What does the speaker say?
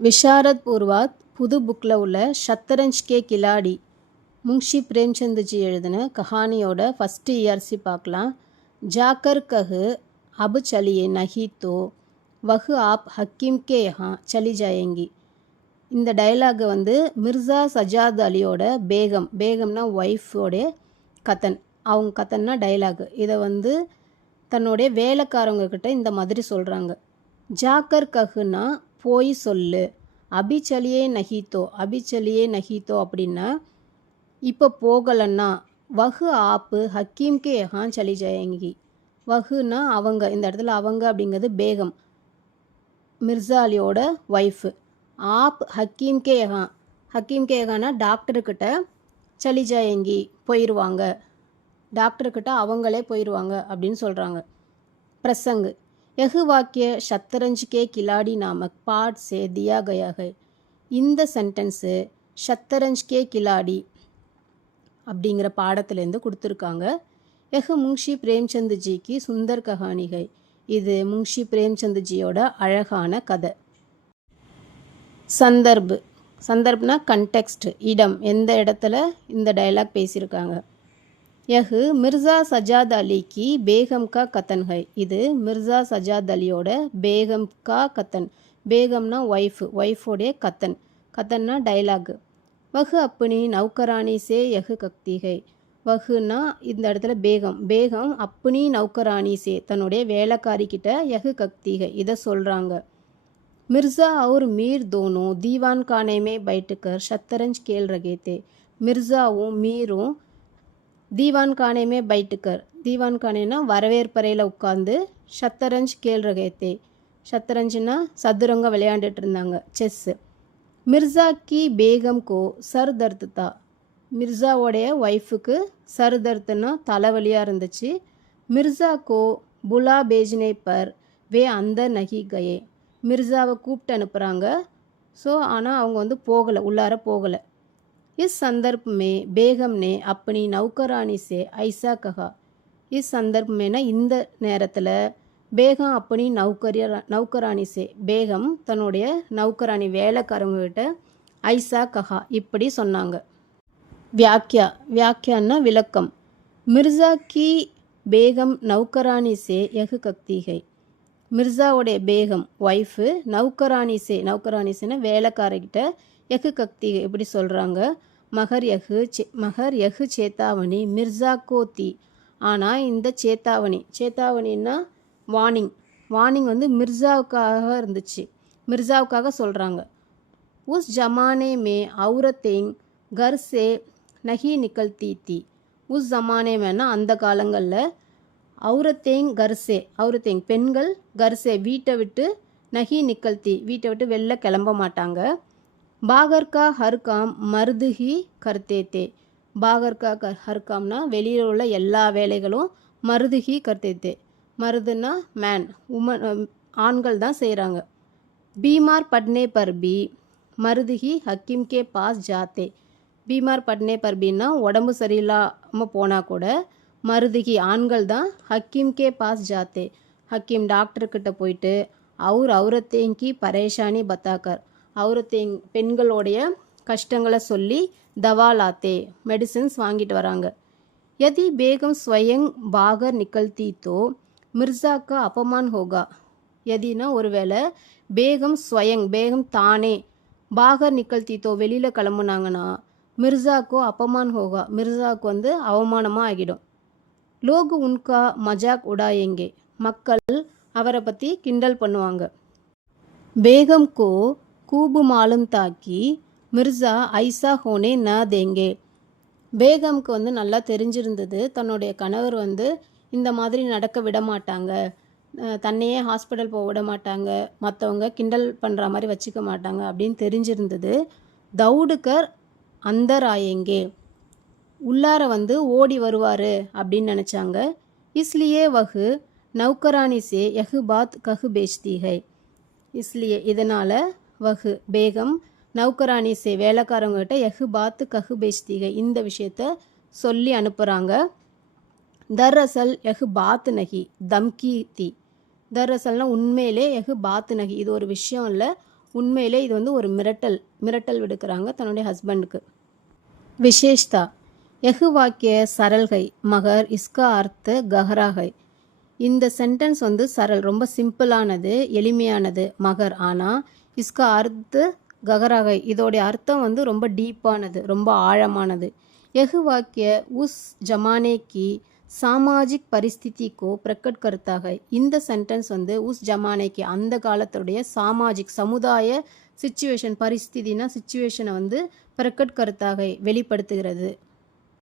விஷாரத் பூர்வாத் புது புக்கில் உள்ள ஷத்ரஞ்ச் கே கிலாடி முன்ஷி பிரேம்சந்த்ஜி எழுதின கஹானியோட ஃபஸ்ட்டு இயர்சி பார்க்கலாம். ஜாக்கர் கஹு அபு சலியே நஹி தோ வஹு ஆப் ஹக்கீம் கே யஹா சலி ஜாயேங்கி. இந்த டைலாக் மிர்சா சஜாத் அலியோட பேகம்னா ஒய்ஃபோடைய கத்தன், அவங்க கத்தன்னா டைலாக். இதை தன்னுடைய வேலைக்காரவங்க கிட்ட இந்த மாதிரி சொல்கிறாங்க. ஜாக்கர் கஹுனா போய் சொல்லு, அபிச்சலியே நஹீத்தோ அப்படின்னா இப்போ போகலன்னா, வஹு ஆப்பு ஹக்கீம் கே யஹான் சலி ஜாயேங்கி. வஹுனா அவங்க, இந்த இடத்துல அவங்க அப்படிங்கிறது பேகம், மிர்சா அலியோட ஒய்ஃபு. ஆப் ஹக்கீம் கே யஹானா டாக்டர்கிட்ட, சலி ஜாயேங்கி போயிடுவாங்க, டாக்டர்கிட்ட அவங்களே போயிடுவாங்க அப்படின்னு சொல்கிறாங்க. பிரசங்கு यह वाक्य शतरंज के खिलाड़ी नामक पाठ से दिया गया है. இந்த சென்டென்ஸு ஷத்தரஞ்ச் கே கிலாடி அப்படிங்கிற பாடத்துலேருந்து கொடுத்துருக்காங்க. यह முன்ஷி பிரேம்சந்த்ஜிக்கு சுந்தர் கஹானிகை. இது முன்ஷி பிரேம்சந்த்ஜியோட அழகான கதை. சந்தர்ப்னா கண்டெக்ஸ்ட், இடம், எந்த இடத்துல இந்த டைலாக் பேசியிருக்காங்க. यह मिर्ज़ा सजाद अली की बेगम का कथन है. இது மிர்சா சஜாத் அலியோட பேகம் கா கத்தன். பேகம்னா ஒய்ஃபோடைய கத்தன்னா டைலாக். வஹு அப்பனி நௌக்கராணி சே யஹு கக்தி ஹை. வஹுனா இந்த இடத்துல பேகம் அப்பனி நௌக்கராணி சே தன்னுடைய வேலைக்காரிக்கிட்ட யஹு கக்தி ஹை இதை சொல்கிறாங்க. மிர்சா और மீர் दोनों दीवान खाने में बैठकर शतरंज खेल रहे थे. மிர்சாவும் மீரும் தீவான் கானேமே பைட்டுக்கர், தீவான் கானேனா வரவேற்பறையில் உட்காந்து ஷத்தரஞ்ச் கேல் ரகேத்தே, ஷத்தரஞ்சுனா சதுரங்க விளையாண்டுட்டு இருந்தாங்க, செஸ்ஸு. மிர்சா கி பேகம் கோ சர் தர்த் தா. மிர்சாவோடைய ஒய்ஃபுக்கு சர் தர்த்னா தலைவலியாக இருந்துச்சு. மிர்சா கோ புலா பேஜ்னே பர் வே அந்த நகி கயே. மிர்சாவை கூப்பிட்டு அனுப்புகிறாங்க. ஸோ ஆனால் அவங்க போகலை, உள்ளார போகலை. इस संदर्भ में बेगम ने अपनी नौकरानी से ऐसा कहा. इस संदर्भ में ना இந்த நேரத்தில் பேகம் அப்பனி நௌக்கராணி சே, பேகம் தன்னுடைய நௌக்கராணி வேலைக்காரங்கிட்ட ஐசா கஹா இப்படி சொன்னாங்க. வியாக்கியான்னா விளக்கம். மிர்சா கி பேகம் நௌக்கராணி சே யஹு கக்திகை. மிர்சாவுடைய பேகம் ஒய்ஃபு நௌக்கராணிசேனா வேலைக்காரர்கிட்ட யஹு கக்திகை இப்படி சொல்கிறாங்க. மகர் யஹு சேத்தாவணி மிர்சா கோ தி. ஆனால் இந்த சேத்தாவணின்னா வார்னிங் மிர்சாவுக்காக இருந்துச்சு, மிர்சாவுக்காக சொல்கிறாங்க. உஸ் ஜமானே மே அவுரத்தேங் கர் சே நஹி நிகழ்த்தி தி. உஸ் ஜமானே மேனா அந்த காலங்களில், அவுரத்தேங் கர்சே, அவுரத்தேங் பெண்கள், கர்சே வீட்டை விட்டு, நஹி நிகழ்த்தி வீட்டை விட்டு வெளில கிளம்ப மாட்டாங்க. பாகர் கா ஹர் காம் மர்து ஹி கர்த்தே தே. பாகர் கா ஹர் காம்னா வெளியில் உள்ள எல்லா வேலைகளும், மருது ஹி கர்த்தே தே, மருதுன்னா மேன், ஆண்கள் தான் செய்கிறாங்க. பீமார் பட்னே பர் பி மருது ஹி ஹக்கீம் கே பாஸ் ஜாத்தே. பீமார் பட்னே பர் பின்னா உடம்பு சரியில்லாமல் போனால் கூட, மருதுகி ஆண்கள் தான், ஹக்கீம் கே பாஸ் ஜாத்தே ஹக்கீம் டாக்டர்கிட்ட போயிட்டு, அவுரத்தேங்கி பரேஷானி பத்தாக்கர், அவுரத்தேங் பெண்களுடைய கஷ்டங்களை சொல்லி, தவா லாத்தே மெடிசின்ஸ் வாங்கிட்டு வராங்க. யதி பேகம் ஸ்வயங் பாகர் நிகழ்த்தி தோ மிர்சா கா அபமான் ஹோகா. யதினா ஒருவேளை பேகம் தானே பாகர் நிகழ்த்தி தோ வெளியில் கிளம்புனாங்கன்னா, மிர்சாக்கோ அபமான் ஹோகா மிர்சாவுக்கு அவமானமாக ஆகிடும். லோகு உன்கா மஜாக் உடாயேங்கே. மக்கள் அவரை பற்றி கிண்டல் பண்ணுவாங்க. பேகம் கோ கூபு மாலும் தாக்கி மிர்சா ஐசா ஹோனே ந தேங்கே. பேகம்க்கு நல்லா தெரிஞ்சிருந்தது, தன்னுடைய கணவர் இந்த மாதிரி நடக்க விட மாட்டாங்க, தன்னையே ஹாஸ்பிட்டல் போக விட மாட்டாங்க, மற்றவங்க கிண்டல் பண்ணுற மாதிரி வச்சுக்க மாட்டாங்க அப்படின்னு தெரிஞ்சிருந்தது. தௌடுக்கர் அந்தர் ஆயேங்கே, உள்ளார ஓடி வருவார் அப்படின்னு நினச்சாங்க. இஸ்லியே வஹு நௌக்கராணி சே யஹு பாத் கஹு பேச்தி ஹை. இஸ்லியே இதனால், வஹு பேகம் நௌக்கராணி சே வேலைக்காரவங்ககிட்ட யஹு பாத்து கஹு பேச்திகை இந்த விஷயத்த சொல்லி அனுப்புகிறாங்க. தர்அசல் யஹு பாத் நகி தம்கி தி. தர்அசல்னா உண்மையிலே யஹு பாத் நகி இது ஒரு விஷயம் இல்லை, உண்மையிலே இது வந்து ஒரு மிரட்டல் விடுக்கிறாங்க தன்னுடைய ஹஸ்பண்டுக்கு. விசேஷ்தா வாக்கிய சரல்கை மகர் இஸ்கா அர்த்த கஹராகை. இந்த சென்டென்ஸ் வந்து சரல் ரொம்ப சிம்பிளானது, எளிமையானது மகர். ஆனால் இஸ்கா அர்த்த கஹராகை இதோடைய அர்த்தம் வந்து ரொம்ப டீப்பானது, ரொம்ப ஆழமானது. வாக்கிய உஸ் ஜமானே கி சாமாஜிக் பரிஸ்திதி கோ பிரகட் கர்த்தா ஹை. இந்த சென்டென்ஸ் வந்து உஸ் ஜமானேக்கு அந்த காலத்துடைய சாமாஜிக் சமுதாய சிச்சுவேஷன், பரிஸ்திதினா சிச்சுவேஷனை வந்து பிரகட் கர்த்தா ஹை வெளிப்படுத்துகிறது.